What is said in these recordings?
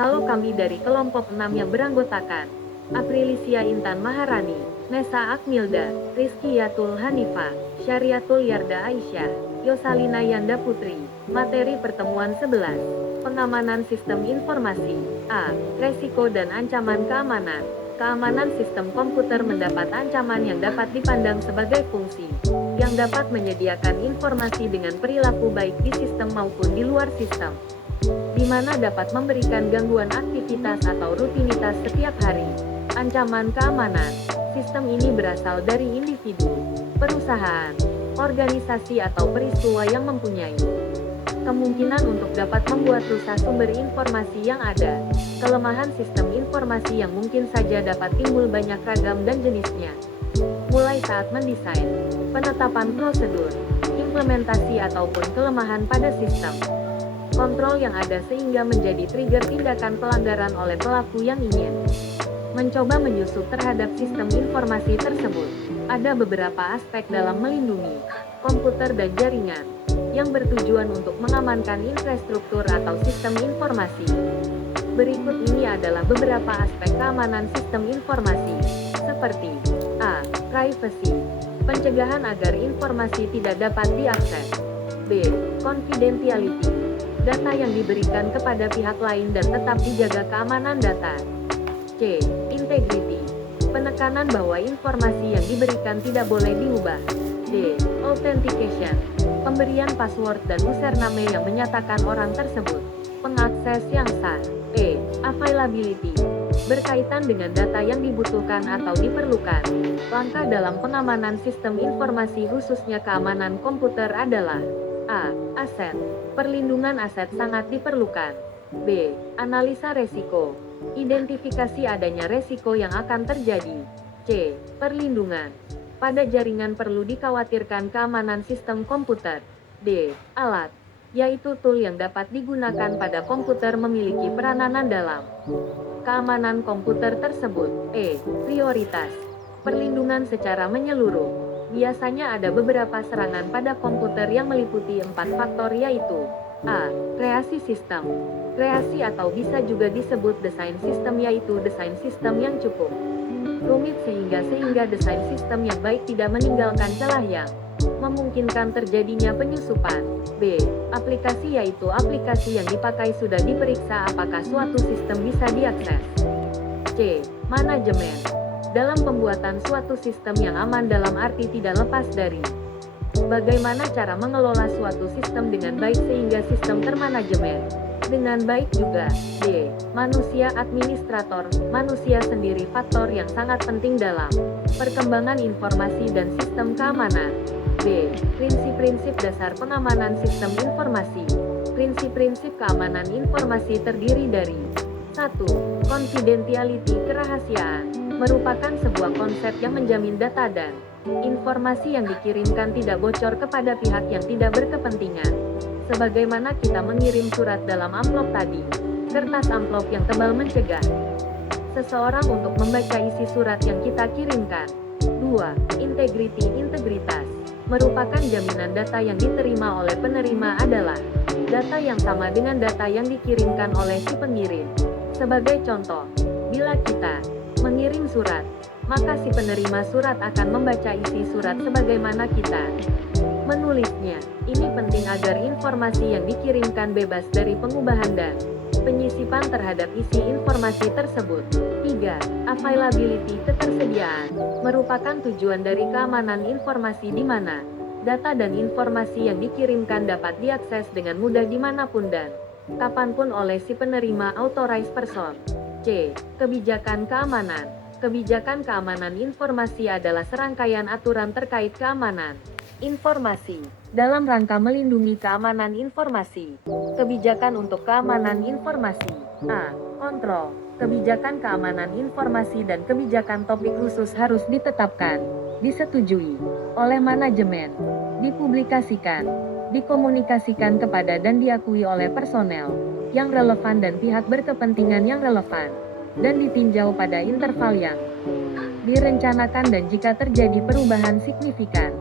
Halo, kami dari kelompok 6 yang beranggotakan Aprilisia Intan Maharani, Nesa Akmilda, Rizky Yatul Hanifa, Syariatul Yarda Aisyah, Yosalina Yanda Putri. Materi pertemuan 11. Pengamanan sistem informasi. A. Resiko dan ancaman keamanan. Keamanan sistem komputer mendapat ancaman yang dapat dipandang sebagai fungsi yang dapat menyediakan informasi dengan perilaku baik di sistem maupun di luar sistem, di mana dapat memberikan gangguan aktivitas atau rutinitas setiap hari. Ancaman keamanan. Sistem ini berasal dari individu, perusahaan, organisasi atau peristiwa yang mempunyai kemungkinan untuk dapat membuat rusak sumber informasi yang ada. Kelemahan sistem informasi yang mungkin saja dapat timbul banyak ragam dan jenisnya. Mulai saat mendesain, penetapan prosedur, implementasi ataupun kelemahan pada sistem kontrol yang ada sehingga menjadi trigger tindakan pelanggaran oleh pelaku yang ingin mencoba menyusup terhadap sistem informasi tersebut. Ada beberapa aspek dalam melindungi komputer dan jaringan yang bertujuan untuk mengamankan infrastruktur atau sistem informasi. Berikut ini adalah beberapa aspek keamanan sistem informasi, seperti A. Privacy, pencegahan agar informasi tidak dapat diakses. B. Confidentiality, data yang diberikan kepada pihak lain dan tetap dijaga keamanan data. C. Integrity, penekanan bahwa informasi yang diberikan tidak boleh diubah. D. Authentication, pemberian password dan username yang menyatakan orang tersebut pengakses yang sah. E. Availability, berkaitan dengan data yang dibutuhkan atau diperlukan. Langkah dalam pengamanan sistem informasi khususnya keamanan komputer adalah A. Aset, perlindungan aset sangat diperlukan. B. Analisa resiko, identifikasi adanya resiko yang akan terjadi. C. Perlindungan pada jaringan, perlu dikhawatirkan keamanan sistem komputer. D. Alat, yaitu tool yang dapat digunakan pada komputer memiliki peranan dalam keamanan komputer tersebut. E. Prioritas, perlindungan secara menyeluruh. Biasanya ada beberapa serangan pada komputer yang meliputi 4 faktor, yaitu A. Kreasi sistem. Kreasi atau bisa juga disebut desain sistem, yaitu desain sistem yang cukup rumit sehingga desain sistem yang baik tidak meninggalkan celah yang memungkinkan terjadinya penyusupan. B. Aplikasi, yaitu aplikasi yang dipakai sudah diperiksa apakah suatu sistem bisa diakses. C. Manajemen, dalam pembuatan suatu sistem yang aman dalam arti tidak lepas dari bagaimana cara mengelola suatu sistem dengan baik sehingga sistem termanajemen dengan baik juga. D. Manusia, administrator, manusia sendiri faktor yang sangat penting dalam perkembangan informasi dan sistem keamanan. D. Prinsip-prinsip dasar pengamanan sistem informasi. Prinsip-prinsip keamanan informasi terdiri dari 1. Confidentiality, kerahasiaan, merupakan sebuah konsep yang menjamin data dan informasi yang dikirimkan tidak bocor kepada pihak yang tidak berkepentingan. Sebagaimana kita mengirim surat dalam amplop tadi, kertas amplop yang tebal mencegah seseorang untuk membaca isi surat yang kita kirimkan. 2. Integrity, integritas, merupakan jaminan data yang diterima oleh penerima adalah data yang sama dengan data yang dikirimkan oleh si pengirim. Sebagai contoh, bila kita mengirim surat, maka si penerima surat akan membaca isi surat sebagaimana kita menulisnya. Ini penting agar informasi yang dikirimkan bebas dari pengubahan dan penyisipan terhadap isi informasi tersebut. 3. Availability, ketersediaan, merupakan tujuan dari keamanan informasi di mana data dan informasi yang dikirimkan dapat diakses dengan mudah dimanapun dan kapanpun oleh si penerima authorized person. C. Kebijakan keamanan. Kebijakan keamanan informasi adalah serangkaian aturan terkait keamanan informasi dalam rangka melindungi keamanan informasi. Kebijakan untuk keamanan informasi. A. Kontrol, kebijakan keamanan informasi dan kebijakan topik khusus harus ditetapkan, disetujui oleh manajemen, dipublikasikan, dikomunikasikan kepada dan diakui oleh personel yang relevan dan pihak berkepentingan yang relevan, dan ditinjau pada interval yang direncanakan dan jika terjadi perubahan signifikan.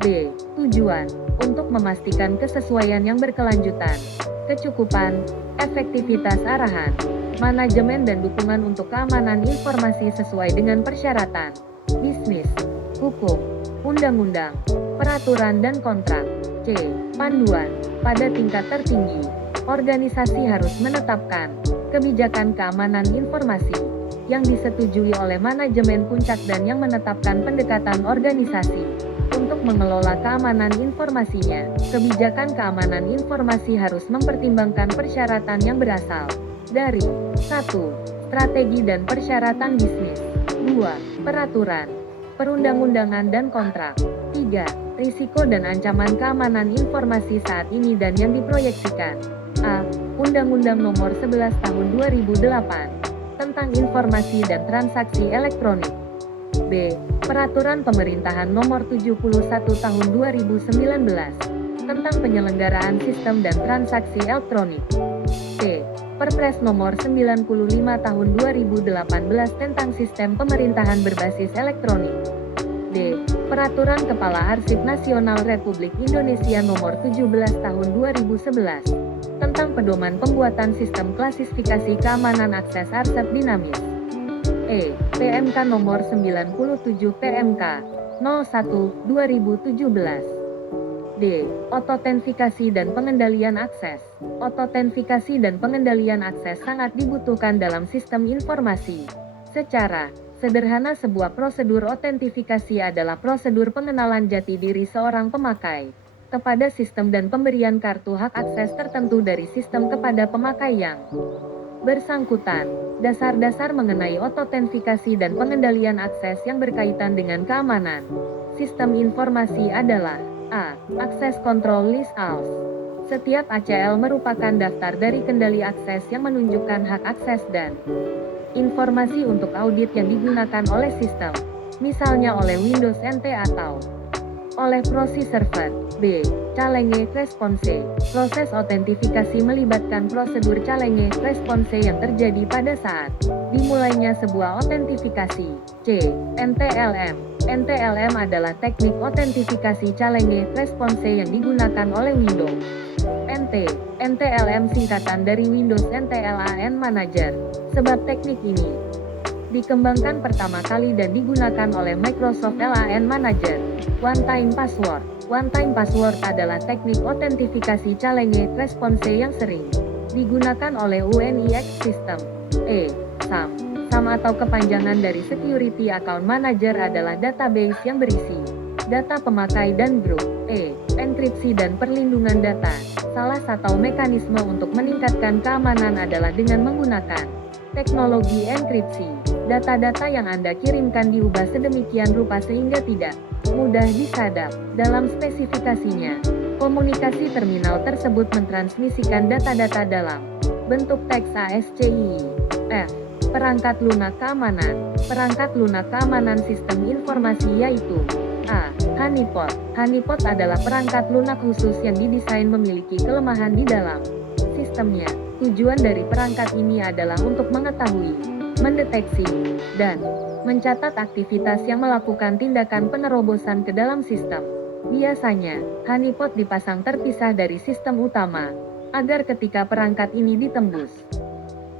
B. Tujuan, untuk memastikan kesesuaian yang berkelanjutan, kecukupan, Efektivitas arahan, manajemen dan dukungan untuk keamanan informasi sesuai dengan persyaratan, bisnis, hukum, undang-undang, peraturan dan kontrak. C. Panduan, pada tingkat tertinggi, organisasi harus menetapkan kebijakan keamanan informasi yang disetujui oleh manajemen puncak dan yang menetapkan pendekatan organisasi untuk mengelola keamanan informasinya. Kebijakan keamanan informasi harus mempertimbangkan persyaratan yang berasal dari 1. Strategi dan persyaratan bisnis. 2. Peraturan, perundang-undangan dan kontrak. 3. Risiko dan ancaman keamanan informasi saat ini dan yang diproyeksikan. A. Undang-Undang Nomor 11 Tahun 2008 tentang Informasi dan Transaksi Elektronik. B. Peraturan Pemerintahan Nomor 71 Tahun 2019 tentang penyelenggaraan sistem dan transaksi elektronik. C. Perpres Nomor 95 Tahun 2018 tentang Sistem Pemerintahan Berbasis Elektronik. D. Peraturan Kepala Arsip Nasional Republik Indonesia Nomor 17 Tahun 2011 tentang pedoman pembuatan sistem klasifikasi keamanan akses arsip dinamis. E. PMK Nomor 97 PMK 01 2017. D. Otentifikasi dan pengendalian akses. Otentifikasi dan pengendalian akses sangat dibutuhkan dalam sistem informasi. Secara sederhana, sebuah prosedur otentifikasi adalah prosedur pengenalan jati diri seorang pemakai kepada sistem dan pemberian kartu hak akses tertentu dari sistem kepada pemakai yang bersangkutan. Dasar-dasar mengenai otentifikasi dan pengendalian akses yang berkaitan dengan keamanan sistem informasi adalah: A. Access Control List (ACLS). Setiap ACL merupakan daftar dari kendali akses yang menunjukkan hak akses dan informasi untuk audit yang digunakan oleh sistem, misalnya oleh Windows NT atau oleh proxy server. B. Challenge Response. Proses otentifikasi melibatkan prosedur challenge response yang terjadi pada saat dimulainya sebuah otentifikasi. C. NTLM. NTLM adalah teknik otentifikasi challenge response yang digunakan oleh Windows NT. NTLM singkatan dari Windows NTLAN Manager. Sebab teknik ini dikembangkan pertama kali dan digunakan oleh Microsoft LAN Manager. One Time Password. One Time Password adalah teknik otentifikasi challenge response yang sering digunakan oleh UNIX System. E. SAM. SAM atau kepanjangan dari Security Account Manager adalah database yang berisi data pemakai dan grup. E. Enkripsi dan perlindungan data. Salah satu mekanisme untuk meningkatkan keamanan adalah dengan menggunakan teknologi enkripsi. Data-data yang Anda kirimkan diubah sedemikian rupa sehingga tidak mudah disadap. Dalam spesifikasinya, komunikasi terminal tersebut mentransmisikan data-data dalam bentuk teks ASCII. F. Perangkat lunak keamanan. Perangkat lunak keamanan sistem informasi yaitu: A. Honeypot. Honeypot adalah perangkat lunak khusus yang didesain memiliki kelemahan di dalam sistemnya. Tujuan dari perangkat ini adalah untuk mengetahui, mendeteksi, dan mencatat aktivitas yang melakukan tindakan penerobosan ke dalam sistem. Biasanya, honeypot dipasang terpisah dari sistem utama, agar ketika perangkat ini ditembus,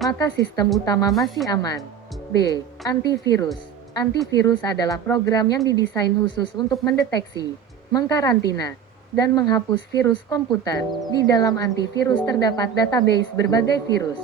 maka sistem utama masih aman. B. Antivirus. Antivirus adalah program yang didesain khusus untuk mendeteksi, mengkarantina, dan menghapus virus komputer. Di dalam antivirus terdapat database berbagai virus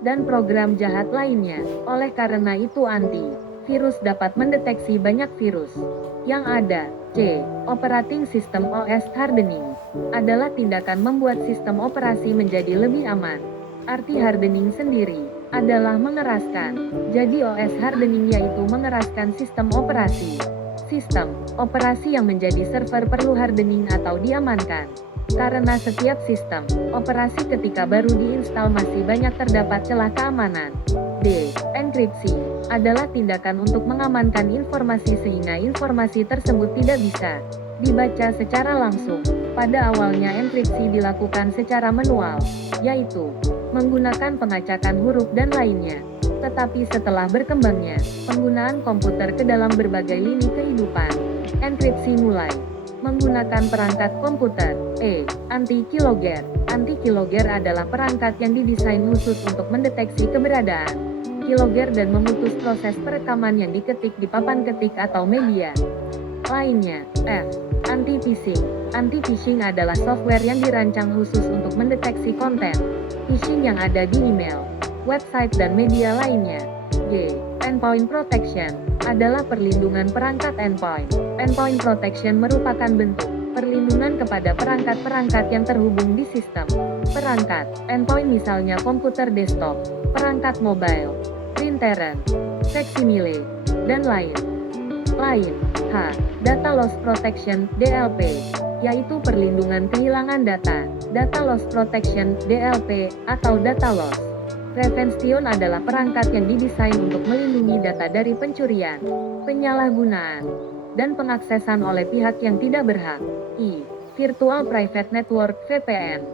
dan program jahat lainnya. Oleh karena itu, antivirus dapat mendeteksi banyak virus yang ada. C. Operating System OS Hardening adalah tindakan membuat sistem operasi menjadi lebih aman. Arti hardening sendiri adalah mengeraskan. Jadi OS hardening yaitu mengeraskan sistem operasi. Sistem operasi yang menjadi server perlu hardening atau diamankan. Karena setiap sistem operasi ketika baru diinstal masih banyak terdapat celah keamanan. D. Enkripsi adalah tindakan untuk mengamankan informasi sehingga informasi tersebut tidak bisa dibaca secara langsung. Pada awalnya enkripsi dilakukan secara manual, yaitu menggunakan pengacakan huruf dan lainnya. Tetapi setelah berkembangnya penggunaan komputer ke dalam berbagai lini kehidupan, enkripsi mulai menggunakan perangkat komputer Anti-kiloger. Anti-kiloger adalah perangkat yang didesain khusus untuk mendeteksi keberadaan kiloger dan memutus proses perekaman yang diketik di papan ketik atau media lainnya. Anti-phishing. Anti-phishing adalah software yang dirancang khusus untuk mendeteksi konten phishing yang ada di email, website dan media lainnya. Endpoint protection adalah perlindungan perangkat endpoint. Endpoint protection merupakan bentuk perlindungan kepada perangkat-perangkat yang terhubung di sistem perangkat endpoint, misalnya komputer desktop, perangkat mobile, printeran, faksimile, dan lain. Data loss protection (DLP), yaitu perlindungan kehilangan data. Data loss protection (DLP) atau data loss prevention adalah perangkat yang didesain untuk melindungi data dari pencurian, penyalahgunaan, dan pengaksesan oleh pihak yang tidak berhak. Virtual Private Network (VPN).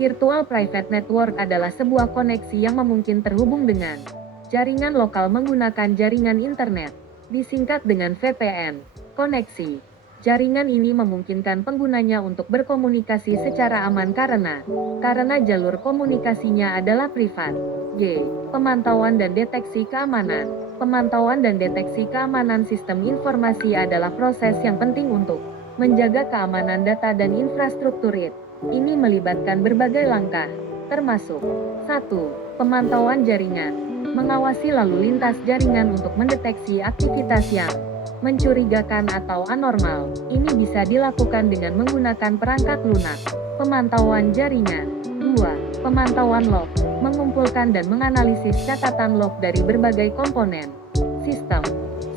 Virtual Private Network adalah sebuah koneksi yang memungkinkan terhubung dengan jaringan lokal menggunakan jaringan internet, disingkat dengan VPN. Koneksi jaringan ini memungkinkan penggunanya untuk berkomunikasi secara aman karena jalur komunikasinya adalah privat. Pemantauan dan deteksi keamanan. Pemantauan dan deteksi keamanan sistem informasi adalah proses yang penting untuk menjaga keamanan data dan infrastruktur IT. Ini melibatkan berbagai langkah, termasuk 1. Pemantauan jaringan. Mengawasi lalu lintas jaringan untuk mendeteksi aktivitas yang mencurigakan atau anormal. Ini bisa dilakukan dengan menggunakan perangkat lunak. Pemantauan jaringan. 2. Pemantauan log. Mengumpulkan dan menganalisis catatan log dari berbagai komponen sistem,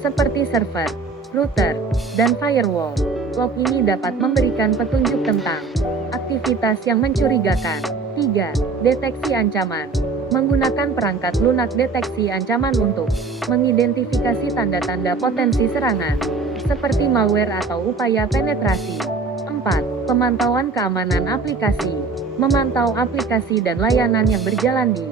seperti server, router, dan firewall. Log ini dapat memberikan petunjuk tentang aktivitas yang mencurigakan. 3. Deteksi ancaman. Menggunakan perangkat lunak deteksi ancaman untuk mengidentifikasi tanda-tanda potensi serangan, seperti malware atau upaya penetrasi. 4. Pemantauan keamanan aplikasi. Memantau aplikasi dan layanan yang berjalan di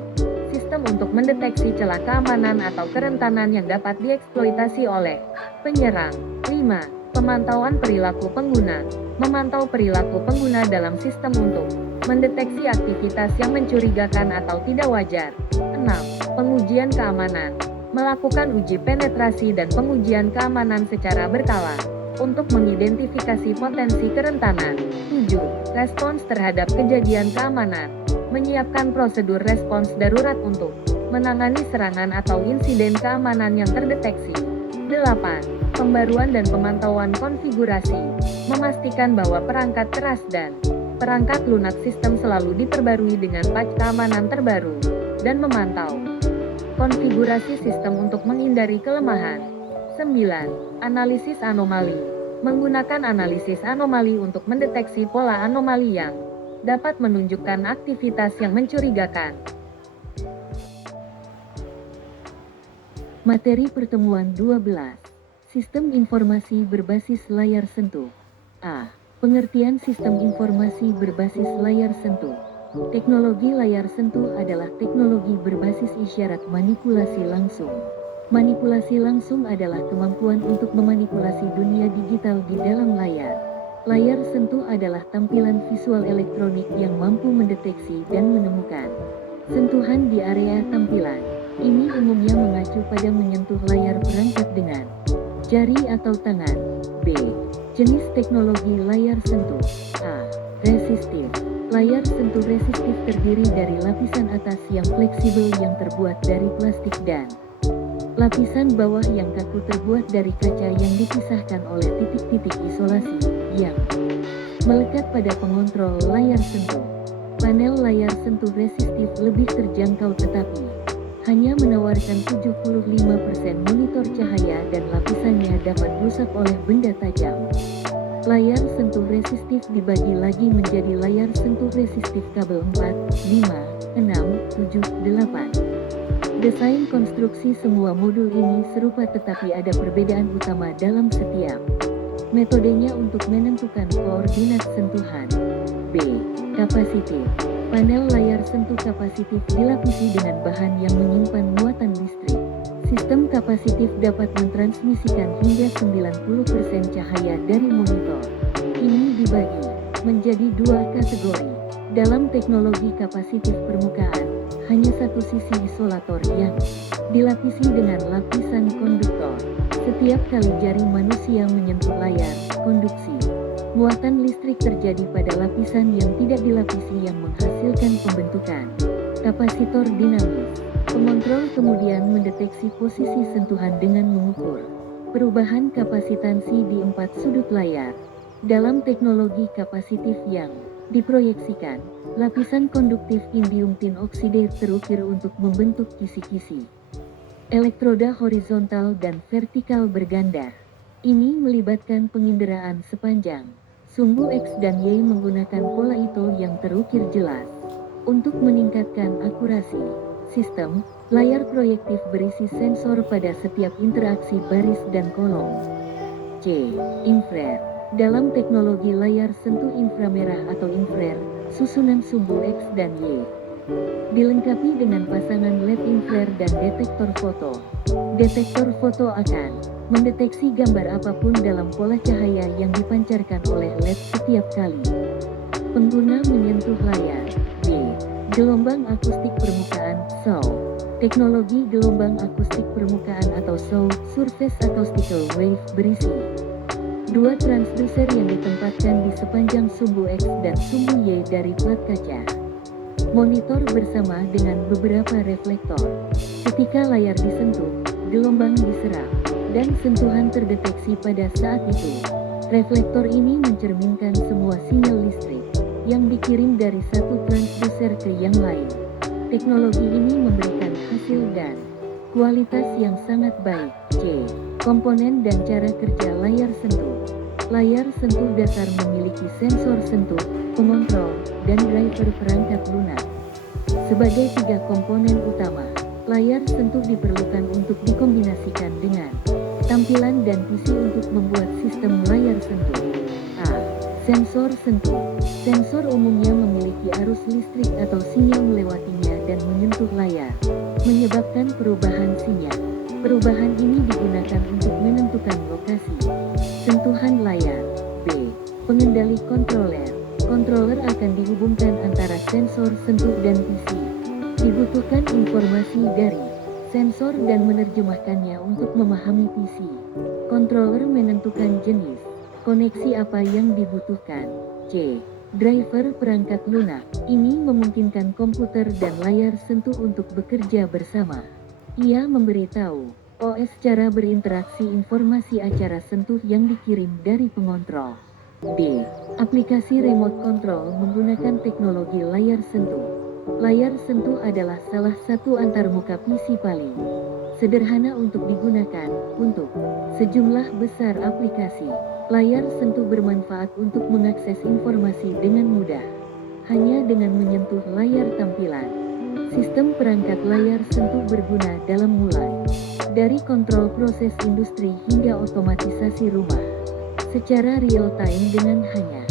sistem untuk mendeteksi celah keamanan atau kerentanan yang dapat dieksploitasi oleh penyerang. 5. Pemantauan perilaku pengguna. Memantau perilaku pengguna dalam sistem untuk mendeteksi aktivitas yang mencurigakan atau tidak wajar. 6. Pengujian keamanan. Melakukan uji penetrasi dan pengujian keamanan secara berkala untuk mengidentifikasi potensi kerentanan. 7. Respons terhadap kejadian keamanan. Menyiapkan prosedur respons darurat untuk menangani serangan atau insiden keamanan yang terdeteksi. 8. Pembaruan dan pemantauan konfigurasi. Memastikan bahwa perangkat keras dan perangkat lunak sistem selalu diperbarui dengan patch keamanan terbaru, dan memantau konfigurasi sistem untuk menghindari kelemahan. 9. Analisis anomali. Menggunakan analisis anomali untuk mendeteksi pola anomali yang dapat menunjukkan aktivitas yang mencurigakan. Materi pertemuan 12. Sistem informasi berbasis layar sentuh. A. Pengertian sistem informasi berbasis layar sentuh. Teknologi layar sentuh adalah teknologi berbasis isyarat manipulasi langsung. Manipulasi langsung adalah kemampuan untuk memanipulasi dunia digital di dalam layar. Layar sentuh adalah tampilan visual elektronik yang mampu mendeteksi dan menemukan sentuhan di area tampilan. Ini umumnya mengacu pada menyentuh layar perangkat dengan jari atau tangan. B. Jenis teknologi layar sentuh. A. Resistif. Layar sentuh resistif terdiri dari lapisan atas yang fleksibel yang terbuat dari plastik dan lapisan bawah yang kaku terbuat dari kaca yang dipisahkan oleh titik-titik isolasi yang melekat pada pengontrol layar sentuh. Panel layar sentuh resistif lebih terjangkau tetapi hanya menawarkan 75% monitor cahaya dan lapisannya dapat rusak oleh benda tajam. Layar sentuh resistif dibagi lagi menjadi layar sentuh resistif kabel 4, 5, 6, 7, 8. Desain konstruksi semua modul ini serupa tetapi ada perbedaan utama dalam setiap metodenya untuk menentukan koordinat sentuhan. B. Kapasitif. Panel layar sentuh kapasitif dilapisi dengan bahan yang menyimpan muatan listrik. Sistem kapasitif dapat mentransmisikan hingga 90% cahaya dari monitor. Ini dibagi menjadi dua kategori. Dalam teknologi kapasitif permukaan, hanya satu sisi isolator yang dilapisi dengan lapisan konduktor. Setiap kali jari manusia menyentuh layar, konduksi muatan listrik terjadi pada lapisan yang tidak dilapisi yang menghasilkan pembentukan kapasitor dinamis. Pengontrol kemudian mendeteksi posisi sentuhan dengan mengukur perubahan kapasitansi di empat sudut layar. Dalam teknologi kapasitif yang diproyeksikan, lapisan konduktif indium tin oksida terukir untuk membentuk kisi-kisi elektroda horizontal dan vertikal berganda. Ini melibatkan penginderaan sepanjang sumbu X dan Y menggunakan pola itu yang terukir jelas. Untuk meningkatkan akurasi sistem, layar proyektif berisi sensor pada setiap interaksi baris dan kolom. C. Infrared. Dalam teknologi layar sentuh inframerah atau infrared, susunan sumbu X dan Y dilengkapi dengan pasangan LED infrared dan detektor foto. Detektor foto akan mendeteksi gambar apapun dalam pola cahaya yang dipancarkan oleh LED setiap kali pengguna menyentuh layar. B. Gelombang akustik permukaan (SAW). Teknologi gelombang akustik permukaan atau SAW, Surface Acoustical Wave, berisi dua transduser yang ditempatkan di sepanjang sumbu X dan sumbu Y dari plat kaca monitor bersama dengan beberapa reflektor. Ketika layar disentuh, gelombang diserap, dan sentuhan terdeteksi pada saat itu. Reflektor ini mencerminkan semua sinyal listrik yang dikirim dari satu transduser ke yang lain. Teknologi ini memberikan hasil dan kualitas yang sangat baik. C. Komponen dan cara kerja layar sentuh. Layar sentuh dasar memiliki sensor sentuh, pengontrol, dan driver perangkat lunak. Sebagai tiga komponen utama, layar sentuh diperlukan untuk dikombinasikan dengan tampilan dan visi untuk membuat sistem layar sentuh. A. Sensor sentuh. Sensor umumnya memiliki arus listrik atau sinyal melewatinya dan menyentuh layar, menyebabkan perubahan sinyal. Perubahan ini digunakan untuk menentukan lokasi sentuhan layar. B. Pengendali kontroler. Controller akan dihubungkan antara sensor sentuh dan visi. Dibutuhkan informasi dari sensor dan menerjemahkannya untuk memahami visi. Controller menentukan jenis koneksi apa yang dibutuhkan. C. Driver perangkat lunak. Ini memungkinkan komputer dan layar sentuh untuk bekerja bersama. Ia memberitahu OS cara berinteraksi informasi acara sentuh yang dikirim dari pengontrol. D. Aplikasi remote control menggunakan teknologi layar sentuh. Layar sentuh adalah salah satu antarmuka PC paling sederhana untuk digunakan untuk sejumlah besar aplikasi. Layar sentuh bermanfaat untuk mengakses informasi dengan mudah. Hanya dengan menyentuh layar tampilan, sistem perangkat layar sentuh berguna dalam mulai dari kontrol proses industri hingga otomatisasi rumah secara real-time. Dengan hanya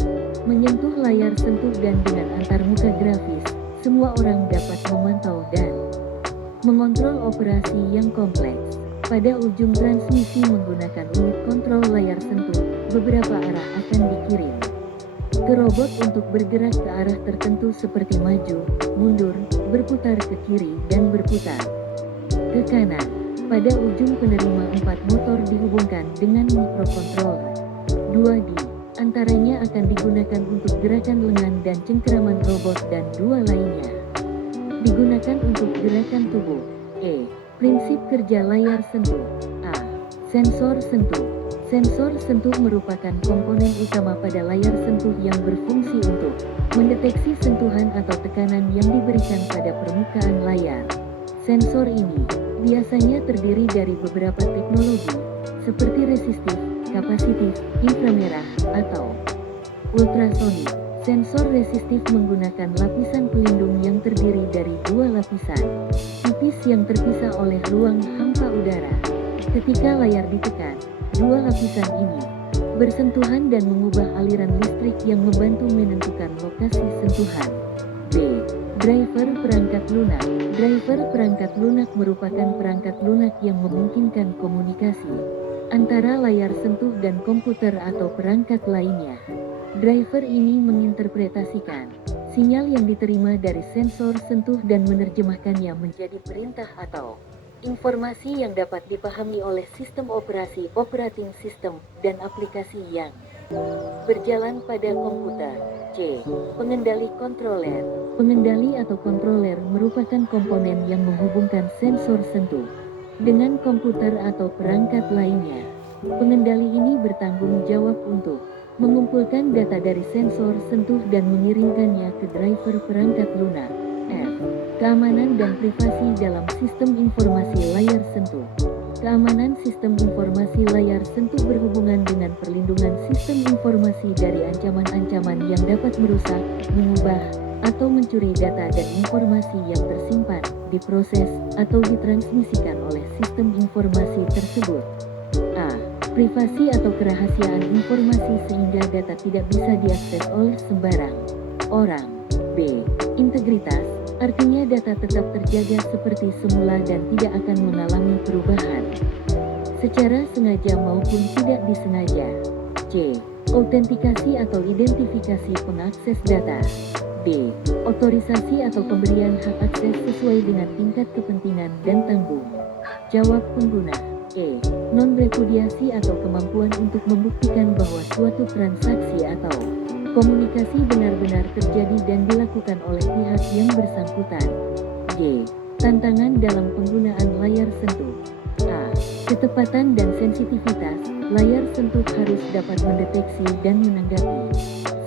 menyentuh layar sentuh dan dengan antarmuka grafis, semua orang dapat memantau dan mengontrol operasi yang kompleks. Pada ujung transmisi menggunakan unit kontrol layar sentuh, beberapa arah akan dikirim ke robot untuk bergerak ke arah tertentu seperti maju, mundur, berputar ke kiri dan berputar ke kanan. Pada ujung penerima 4 motor dihubungkan dengan mikrokontroler 2D. Antaranya akan digunakan untuk gerakan lengan dan cengkeraman robot dan 2 lainnya digunakan untuk gerakan tubuh. E. Prinsip kerja layar sentuh. A. Sensor sentuh. Sensor sentuh merupakan komponen utama pada layar sentuh yang berfungsi untuk mendeteksi sentuhan atau tekanan yang diberikan pada permukaan layar. Sensor ini biasanya terdiri dari beberapa teknologi, seperti resistif, kapasitif, inframerah, atau ultrasonik. Sensor resistif menggunakan lapisan pelindung yang terdiri dari 2 lapisan tipis yang terpisah oleh ruang hampa udara. Ketika layar ditekan, 2 lapisan ini bersentuhan dan mengubah aliran listrik yang membantu menentukan lokasi sentuhan. B. Driver perangkat lunak. Driver perangkat lunak merupakan perangkat lunak yang memungkinkan komunikasi antara layar sentuh dan komputer atau perangkat lainnya. Driver ini menginterpretasikan sinyal yang diterima dari sensor sentuh dan menerjemahkannya menjadi perintah atau informasi yang dapat dipahami oleh sistem operasi, operating system, dan aplikasi yang berjalan pada komputer. C. Pengendali kontroler. Pengendali atau kontroler merupakan komponen yang menghubungkan sensor sentuh dengan komputer atau perangkat lainnya. Pengendali ini bertanggung jawab untuk mengumpulkan data dari sensor sentuh dan mengirimkannya ke driver perangkat lunak. F. Keamanan dan privasi dalam sistem informasi layar sentuh. Keamanan sistem informasi layar sentuh berhubungan dengan perlindungan sistem informasi dari ancaman-ancaman yang dapat merusak, mengubah, atau mencuri data dan informasi yang tersimpan, diproses, atau ditransmisikan oleh sistem informasi tersebut. A. Privasi atau kerahasiaan informasi sehingga data tidak bisa diakses oleh sembarang orang. B. Integritas, artinya data tetap terjaga seperti semula dan tidak akan mengalami perubahan secara sengaja maupun tidak disengaja. C. Autentikasi atau identifikasi pengakses data. D. Otorisasi atau pemberian hak akses sesuai dengan tingkat kepentingan dan tanggung jawab pengguna. E. Non-repudiasi atau kemampuan untuk membuktikan bahwa suatu transaksi atau komunikasi benar-benar terjadi dan dilakukan oleh pihak yang bersangkutan. G. Tantangan dalam penggunaan layar sentuh. A. Ketepatan dan sensitivitas. Layar sentuh harus dapat mendeteksi dan menanggapi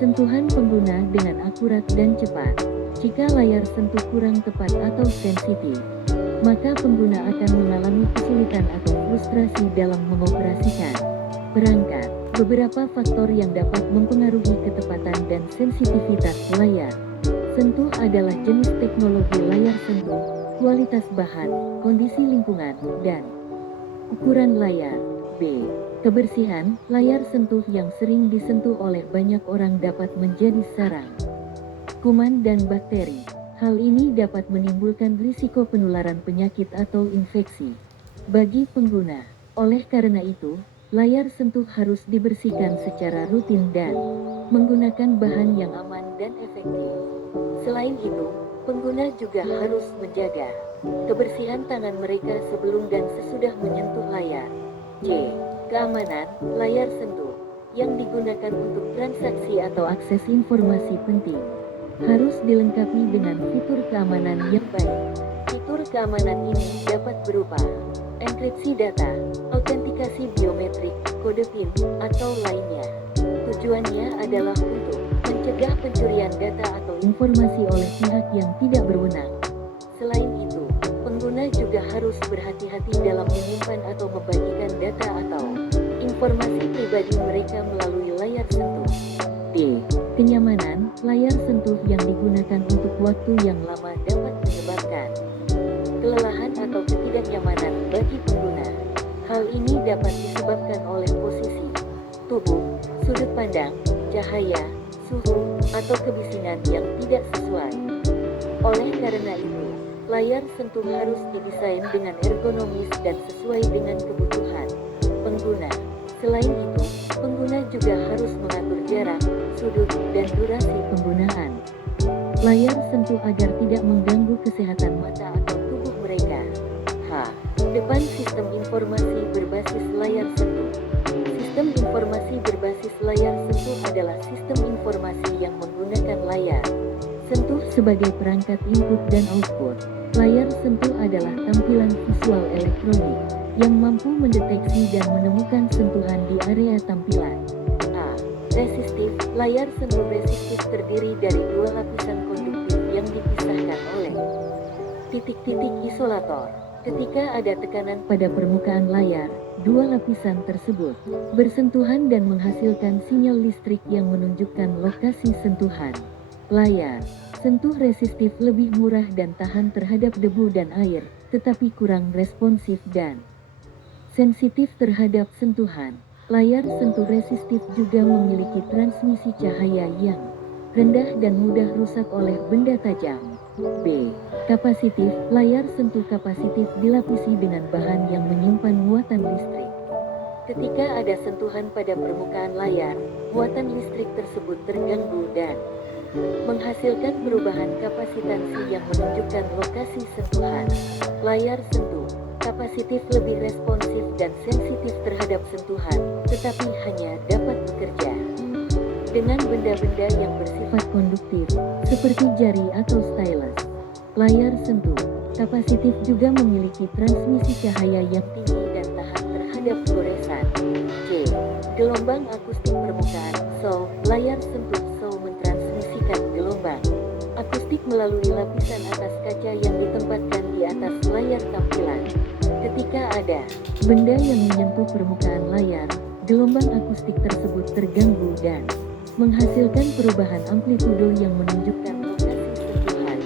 sentuhan pengguna dengan akurat dan cepat. Jika layar sentuh kurang tepat atau sensitif, maka pengguna akan mengalami kesulitan atau frustrasi dalam mengoperasikan perangkat. Beberapa faktor yang dapat mempengaruhi ketepatan dan sensitivitas layar sentuh adalah jenis teknologi layar sentuh, kualitas bahan, kondisi lingkungan, dan ukuran layar. B. Kebersihan, layar sentuh yang sering disentuh oleh banyak orang dapat menjadi sarang kuman dan bakteri. Hal ini dapat menimbulkan risiko penularan penyakit atau infeksi bagi pengguna. Oleh karena itu, layar sentuh harus dibersihkan secara rutin dan menggunakan bahan yang aman dan efektif. Selain itu, pengguna juga harus menjaga kebersihan tangan mereka sebelum dan sesudah menyentuh layar. C. Keamanan, layar sentuh yang digunakan untuk transaksi atau akses informasi penting harus dilengkapi dengan fitur keamanan yang baik. Fitur keamanan ini dapat berupa enkripsi data, autentikasi biometrik, kode PIN, atau lainnya. Tujuannya adalah untuk mencegah pencurian data atau informasi oleh pihak yang tidak berwenang. Selain itu, pengguna juga harus berhati-hati dalam menyimpan atau membagikan data atau informasi pribadi mereka melalui layar sentuh. D. Kenyamanan, layar sentuh yang digunakan untuk waktu yang lama dapat menyebabkan kelelahan atau ketidaknyamanan bagi pengguna. Hal ini dapat disebabkan oleh posisi tubuh, sudut pandang, cahaya, suhu, atau kebisingan yang tidak sesuai. Oleh karena itu, layar sentuh harus didesain dengan ergonomis dan sesuai dengan kebutuhan pengguna. Selain itu, pengguna juga harus mengatur jarak, sudut, dan durasi penggunaan layar sentuh agar tidak mengganggu kesehatan mata atau tubuh mereka. H. Depan sistem informasi berbasis layar sentuh. Sistem informasi berbasis layar sentuh adalah sistem informasi yang menggunakan layar sentuh sebagai perangkat input dan output. Layar sentuh adalah tampilan visual elektronik yang mampu mendeteksi dan menemukan sentuhan di area tampilan. A. Resistif, layar sentuh resistif terdiri dari dua lapisan konduktif yang dipisahkan oleh titik-titik isolator. Ketika ada tekanan pada permukaan layar, dua lapisan tersebut bersentuhan dan menghasilkan sinyal listrik yang menunjukkan lokasi sentuhan. Layar sentuh resistif lebih murah dan tahan terhadap debu dan air, tetapi kurang responsif dan sensitif terhadap sentuhan. Layar sentuh resistif juga memiliki transmisi cahaya yang rendah dan mudah rusak oleh benda tajam. B. Kapasitif, layar sentuh kapasitif dilapisi dengan bahan yang menyimpan muatan listrik Ketika ada sentuhan pada permukaan layar, muatan listrik tersebut terganggu dan menghasilkan perubahan kapasitansi yang menunjukkan lokasi sentuhan. Layar sentuh kapasitif lebih responsif dan sensitif terhadap sentuhan, tetapi hanya dapat bekerja dengan benda-benda yang bersifat konduktif, seperti jari atau stylus. Layar sentuh kapasitif juga memiliki transmisi cahaya yang tinggi dan tahan terhadap goresan. C. Gelombang akustik permukaan SAW. Layar sentuh SAW mentransmisikan gelombang akustik melalui lapisan atas kaca yang ditempatkan di atas layar tampilan. Ketika ada benda yang menyentuh permukaan layar, gelombang akustik tersebut terganggu dan menghasilkan perubahan amplitudo yang menunjukkan lokasi sentuhan.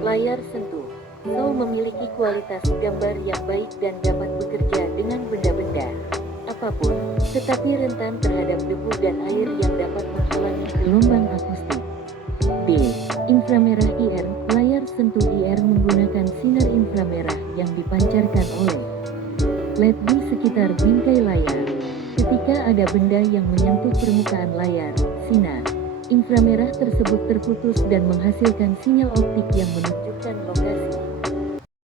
Layar sentuh SAW memiliki kualitas gambar yang baik dan dapat bekerja dengan benda-benda apapun, tetapi rentan terhadap debu dan air yang dapat menghalangi gelombang akustik. B. Inframerah IR. Layar sentuh IR menggunakan sinar inframerah yang dipancarkan oleh LED di sekitar bingkai layar. Ketika ada benda yang menyentuh permukaan layar, sinar inframerah tersebut terputus dan menghasilkan sinyal optik yang menunjukkan